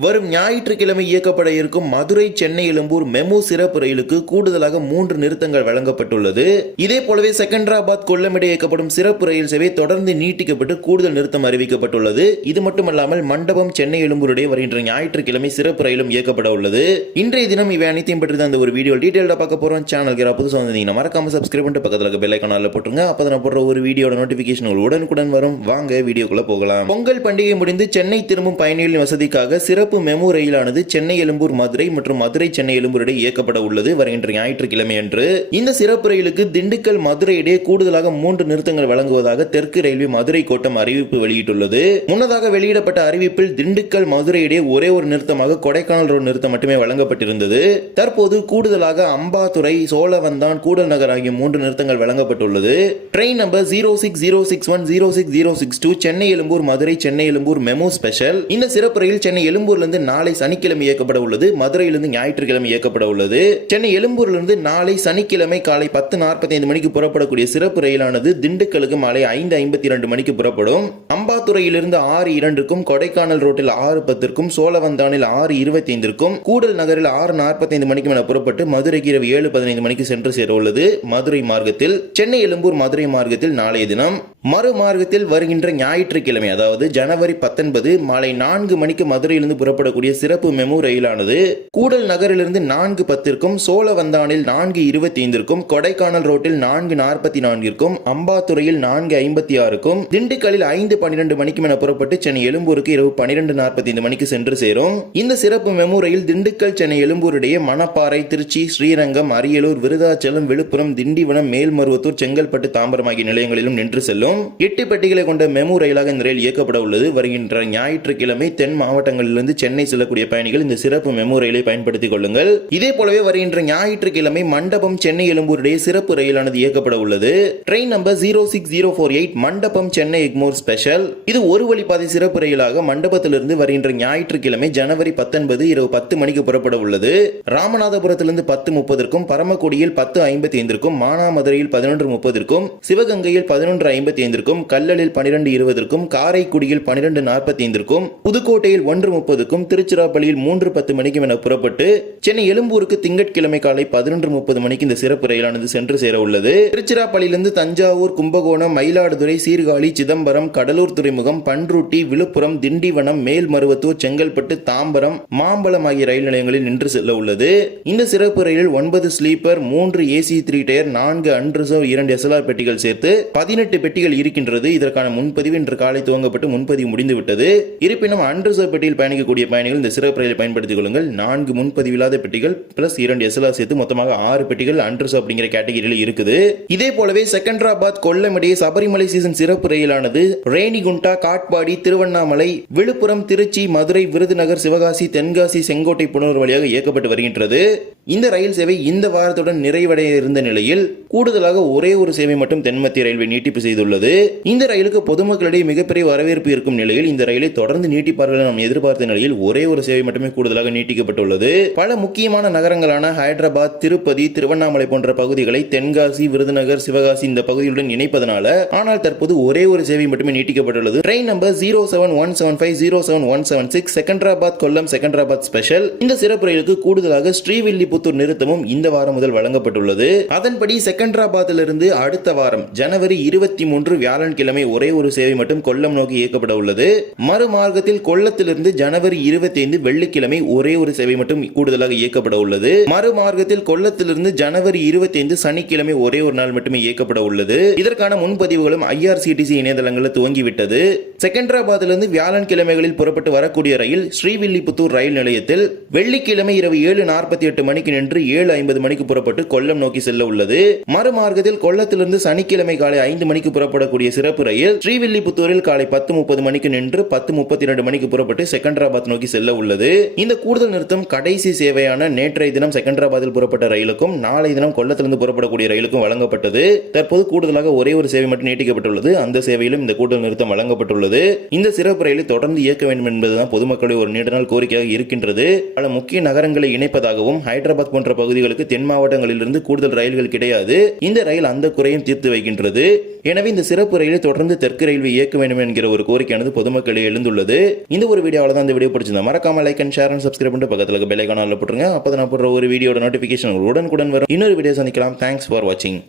வரும் ஞாயிற்றுக்கிழமை இயக்கப்பட இருக்கும் மதுரை சென்னை எழும்பூர் மெமு சிறப்பு ரயிலுக்கு கூடுதலாக மூன்று நிறுத்தங்கள் வழங்கப்பட்டுள்ளது. இதே போலவே செகண்டராபாத் கொல்லமிட இயக்கப்படும் சிறப்பு ரயில் சேவை தொடர்ந்து நீட்டிக்கப்பட்டு கூடுதல் நிறுத்தம் அறிவிக்கப்பட்டுள்ளது. இது மட்டுமல்லாமல் மண்டபம் சென்னை எழும்பூருடைய வருகின்ற ஞாயிற்றுக்கிழமை சிறப்பு ரயிலும் இயக்கப்பட உள்ளது. இன்றைய தினம் இவை அனைத்தையும் பற்றி தான் ஒரு வீடியோ டீடைல்டா பார்க்க போறோம். சேனல் யாராவது புதுசாக வந்தீங்கன்னா மறக்காம சப்ஸ்கிரைப் பண்ணிட்டு பக்கத்தில் பெல் ஐக்கானில் போட்டுருங்க. அப்போ நான் போடுற ஒரு வீடியோட நோட்டிஃபிகேஷன் உடனுக்குடன் வரும். வாங்க வீடியோக்குள்ள போகலாம். பொங்கல் பண்டிகை முடிந்து சென்னை திரும்பும் பயணிகளின் வசதிக்காக சிறப்பு மெமு ரயிலானது சென்னை எழும்பூர் மதுரை மற்றும் மதுரை சென்னை எழும்பூர் இடையே இயக்கப்பட உள்ளது. வருகின்ற ஞாயிற்றுக்கிழமை அன்று இந்த சிறப்பு ரயிலுக்கு திண்டுக்கல் மதுரை இடையே கூடுதலாக மூன்று நிறுத்தங்கள் வழங்குவதாக தெற்கு ரயில்வே மதுரை கோட்டம் அறிவிப்பு வெளியிட்டுள்ளது. முன்னதாக வெளியிடப்பட்ட அறிவிப்பில் திண்டுக்கல் மதுரை இடையே ஒரே ஒரு நிறுத்தமாக கொடைக்கானல் ரோடு நிறுத்தம் மட்டுமே வழங்கப்பட்டிருந்தது. தற்போது கூடுதலாக அம்பாதுரை சோழவந்தான் கூடல் நகர் ஆகிய மூன்று நிறுத்தங்கள் வழங்கப்பட்டுள்ளது. Train number zero six zero six one zero six zero six two Chennai Ezhumbur Madurai Chennai Ezhumbur MEMU special இந்த சிறப்பு ரயில் சென்னை எழும்பூர்லேருந்து நாளை சனிக்கிழமை இயக்கப்பட உள்ளது. மதுரையிலிருந்து ஞாயிற்றுக்கிழமை இயக்கப்பட உள்ளது. சென்னை எழும்பூரிலிருந்து நாளை சனிக்கிழமை காலை பத்து நாற்பத்தைந்து மணிக்கு புறப்படக்கூடிய சிறப்பு ரயிலானது திண்டுக்கலுக்கு மாலை ஐந்து ஐம்பத்தி இரண்டு மணிக்கு புறப்படும். அம்பாத்துறையிலிருந்து ஆறு இரண்டுக்கும் கொடைக்கானல் ரோட்டில் ஆறு பத்திற்கும் சோழவந்தானில் ஆறு இருபத்தி ஐந்திற்கும் கூடல் நகரில் ஆறு நாற்பத்தைந்து மணிக்கு என புறப்பட்டு மதுரைக்கு இரவு ஏழு பதினைந்து மணிக்கு சென்று சேர உள்ளது. மதுரை மார்க்கத்தில் சென்னை எழும்பூர் மதுரை மார்க்கத்தில் நாளைய தினம் மறு மார்க்கத்தில் வருகின்ற ஞாயிற்றுக்கிழமை அதாவது ஜனவரி பத்தொன்பது மாலை நான்கு மணிக்கு மதுரையிலிருந்து புறப்படக்கூடிய சிறப்பு மெமு ரயிலானது கூடல் நகரிலிருந்து நான்கு பத்திற்கும் சோழவந்தானில் நான்கு இருபத்தி ஐந்திற்கும் கொடைக்கானல் ரோட்டில் நான்கு நாற்பத்தி நான்கிற்கும் அம்பாத்துறையில் நான்கு ஐம்பத்தி ஆறுக்கும் திண்டுக்கல்லில் ஐந்து பன்னிரண்டு மணிக்கும் என புறப்பட்டு சென்னை எழும்பூருக்கு இரவு பன்னிரண்டு நாற்பத்தி ஐந்து மணிக்கு சென்று சேரும். இந்த சிறப்பு மெமு ரயில் திண்டுக்கல் சென்னை எழும்பூரிடையே மணப்பாறை திருச்சி ஸ்ரீரங்கம் அரியலூர் விருதாச்சலம் விழுப்புரம் திண்டிவனம் மேல்மருவத்தூர் செங்கல்பட்டு தாம்பரம் ஆகிய நிலையங்களிலும் நின்று செல்லும். எட்டு பெட்டிகளை கொண்ட மெமு ரயிலாக இந்த ரயில் இயக்கப்பட உள்ளது. வருகின்ற ஞாயிற்றுக்கிழமை தென் மாவட்டங்களிலிருந்து சென்னை செல்லக்கூடிய பயணிகள் இந்த சிறப்பு மெமு ரயிலை பயன்படுத்திக் கொள்ளுங்கள். இதே போலவே வருகின்ற ஞாயிற்றுக்கிழமை மண்டபம் சென்னை எழும்பூர் இடையே சிறப்பு ரயிலானது இயக்கப்பட உள்ளது. Train number zero six zero four eight Mandapam Chennai Egmore special. இது ஒரு வழிப்பாதை சிறப்பு ரயிலாக மண்டபத்திலிருந்து வருகின்ற ஞாயிற்றுக்கிழமை ஜனவரி பத்தொன்பது இரவு பத்து மணிக்கு புறப்பட உள்ளது. ராமநாதபுரத்திலிருந்து பத்து முப்பதற்கும் பரமக்குடியில் பத்து ஐம்பத்தி ஐந்திற்கும் மானாமதுரையில் பதினொன்று முப்பதற்கும் சிவகங்கையில் பதினொன்று ஐம்பத்தி ஐந்திற்கும் கல்லலில் பனிரெண்டு இருபதற்கும் காரைக்குடியில் பனிரெண்டு நாற்பத்தி ஐந்திற்கும் புதுக்கோட்டையில் ஒன்று முப்பதுக்கும் திருச்சிராப்பள்ளியில் மூன்று பத்து மணிக்கும் என புறப்பட்டு சென்னை எழும்பூருக்கு திங்கட்கிழமை காலை பதினொன்று முப்பது மணிக்கு இந்த சிறப்பு ரயிலானது சென்று சேர உள்ளது. திருச்சிராப்பள்ளியிலிருந்து தஞ்சாவூர் கும்பகோணம் மயிலாடுதுறை சீர்காழி சிதம்பரம் கடலூர் துறைமுகம் பன்ருட்டி விழுப்புரம் திண்டிவனம் மேல்மருவத்தூர் செங்கல்பட்டு தாம்பரம் மாம்பலம் ஆகிய ரயில் நிலையங்களில் நின்று செல்ல உள்ளது. இந்த சிறப்பு ரயிலில் ஒன்பது ஸ்லீப்பர் மூன்று ஏசி த்ரீ டயர் நான்கு அன்ரிசர்வ் இரண்டு எஸ்எல்ஆர் பெட்டிகள் சேர்த்து பதினெட்டு பெட்டிகள் இருக்கின்றது. இதற்கான முன்பதிவு இன்று காலை துவங்கப்பட்டு முன்பதிவு முடிந்துவிட்டது. இருப்பினும் அன்ரிசர்வ் பெட்டியில் பயணிக்கக்கூடிய பயணிகள் இந்த சிறப்பு ரயிலை பயன்படுத்திக் கொள்ளுங்கள். நான்கு முன்பதிவில்லாத பெட்டிகள் பிளஸ் இரண்டு எஸ்எல்ஆர் சேர்த்து மொத்தமாக ஆறு பெட்டிகள் அன்ரிசர்வ் அப்படிங்கிற கேட்டகரியில் இருக்குது. இதே போலவே செகண்டராபாத் கொல்லமிடையே சபரிமலை சீசன் சிறப்பு ரயிலானது ரேணிகுண்டா காட்பாடி திருவண்ணாமலை விழுப்புரம் திருச்சி மதுரை விருதுநகர் சிவகாசி தென்காசி செங்கோட்டை புனூர் வழியாக இயக்கப்பட்டு வருகின்றது. இந்த ரயில் சேவை இந்த வாரத்துடன் நிறைவடைய இருந்த நிலையில் கூடுதலாக ஒரே ஒரு சேவை மட்டும் தென்மத்திய ரயில்வே நீட்டிப்பு செய்துள்ளது. இந்த ரயிலுக்கு பொதுமக்களிடையே மிகப்பெரிய வரவேற்பு இருக்கும் நிலையில் இந்த ரயிலை தொடர்ந்து நீட்டிப்பார்கள் நாம் எதிர்பார்த்த நிலையில் ஒரே ஒரு சேவை மட்டுமே கூடுதலாக நீட்டிக்கப்பட்டுள்ளது. பல முக்கியமான நகரங்களான ஹைதராபாத் திருப்பதி திருவண்ணாமலை போன்ற பகுதிகளை தென்காசி விருதுநகர் சிவகாசி இந்த பகுதியுடன் இணைப்பதனால ஆனால் தற்போது ஒரே ஒரு சேவை மட்டுமே நீட்டிக்கப்பட்டுள்ளது. Train number zero seven one seven five zero seven one seven six Secunderabad Kollam Secunderabad special. இந்த சிறப்பு ரயிலுக்கு கூடுதலாக ஸ்ரீவில்லி ஸ்ரீவில்லிபுத்தூர் நிறுத்தமும் இந்த வாரம் முதல் வழங்கப்பட்டுள்ளது. அதன்படி செகண்டராபாத்திலிருந்து அடுத்த வாரம் ஜனவரி இருபத்தி மூன்று வியாழன்கிழமை ஒரே ஒரு சேவை மட்டும் கொல்லம் நோக்கி இயக்கப்பட உள்ளது. மறுமார்க்கத்தில் கொல்லத்திலிருந்து ஜனவரி இருபத்தி ஐந்து வெள்ளிக்கிழமை ஒரே ஒரு சேவை மட்டும் கூடுதலாக இயக்கப்பட உள்ளது. மறுமார்க்கத்தில் கொல்லத்திலிருந்து ஜனவரி இருபத்தி ஐந்து சனிக்கிழமை ஒரே ஒரு நாள் மட்டுமே இயக்கப்பட உள்ளது. இதற்கான முன்பதிவுகளும் ஐஆர்சிடிசி இணையதளங்களில் துவங்கிவிட்டது. செகண்டராபாத்திலிருந்து வியாழன்கிழமைகளில் புறப்பட்டு வரக்கூடிய ரயில் ஸ்ரீவில்லிபுத்தூர் ரயில் நிலையத்தில் வெள்ளிக்கிழமை இரவு ஏழு நாற்பத்தி எட்டு மணிக்கு நின்று ஏழு ஐம்பது மணிக்கு புறப்பட்டு கொல்லம் நோக்கி செல்ல உள்ளது. மறுமார்க்கத்தில் கொல்லத்திலிருந்து சனிக்கிழமை காலை ஐந்து மணிக்கு புறப்படக்கூடிய சிறப்பு ரயில் ஸ்ரீவில்லிபுத்தூரில் காலை பத்து முப்பது மணிக்கு நின்று பத்து முப்பத்தி இரண்டு மணிக்கு புறப்பட்டு செகண்டராபாத் நோக்கி செல்ல உள்ளது. இந்த கூடுதல் நிறுத்தம் கடைசி சேவையான நேற்றைய தினம் செகண்டராபாத்தில் புறப்பட்ட ரயிலுக்கும் நாளை தினம் கொல்லத்திலிருந்து புறப்படக்கூடிய ரயிலுக்கும் வழங்கப்பட்டது. தற்போது கூடுதலாக ஒரே ஒரு சேவை மட்டும் நீட்டிக்கப்பட்டுள்ளது. அந்த சேவையிலும் இந்த கூடுதல் நிறுத்தம் வழங்கப்பட்டுள்ளது. இந்த சிறப்பு ரயிலை தொடர்ந்து இயக்க வேண்டும் என்பதுதான் பொதுமக்களுடைய ஒரு நீண்ட நாள் கோரிக்கையாக இருக்கின்றது. பல முக்கிய நகரங்களை இணைப்பதாகவும் ஹைதராபாத் ஹைதராபாத் போன்ற பகுதிகளுக்கு தென் மாவட்டங்களிலிருந்து கூடுதல் ரயில்கள் கிடையாது. இந்த ரயில் அந்த குறையும் தீர்த்து வைக்கின்றது. எனவே இந்த சிறப்பு ரயிலை தொடர்ந்து தெற்கு ரயில்வே இயக்க வேண்டும் என்கிற ஒரு கோரிக்கையானது பொதுமக்களே எழுந்துள்ளது. இந்த ஒரு வீடியோவில் தான் இந்த வீடியோ பிடிச்சிருந்தா மறக்காம like and share and subscribe பண்ணிட்டு பக்கத்தில் இருக்க பெல் போட்டுருங்க. அப்போ நான் போடுற ஒரு வீடியோட நோட்டிஃபிகேஷன் உடனுக்குடன் வரும். இன்னொரு வீடியோ சந்திக்கலாம். தேங்க்ஸ் ஃபார் வாட்சிங்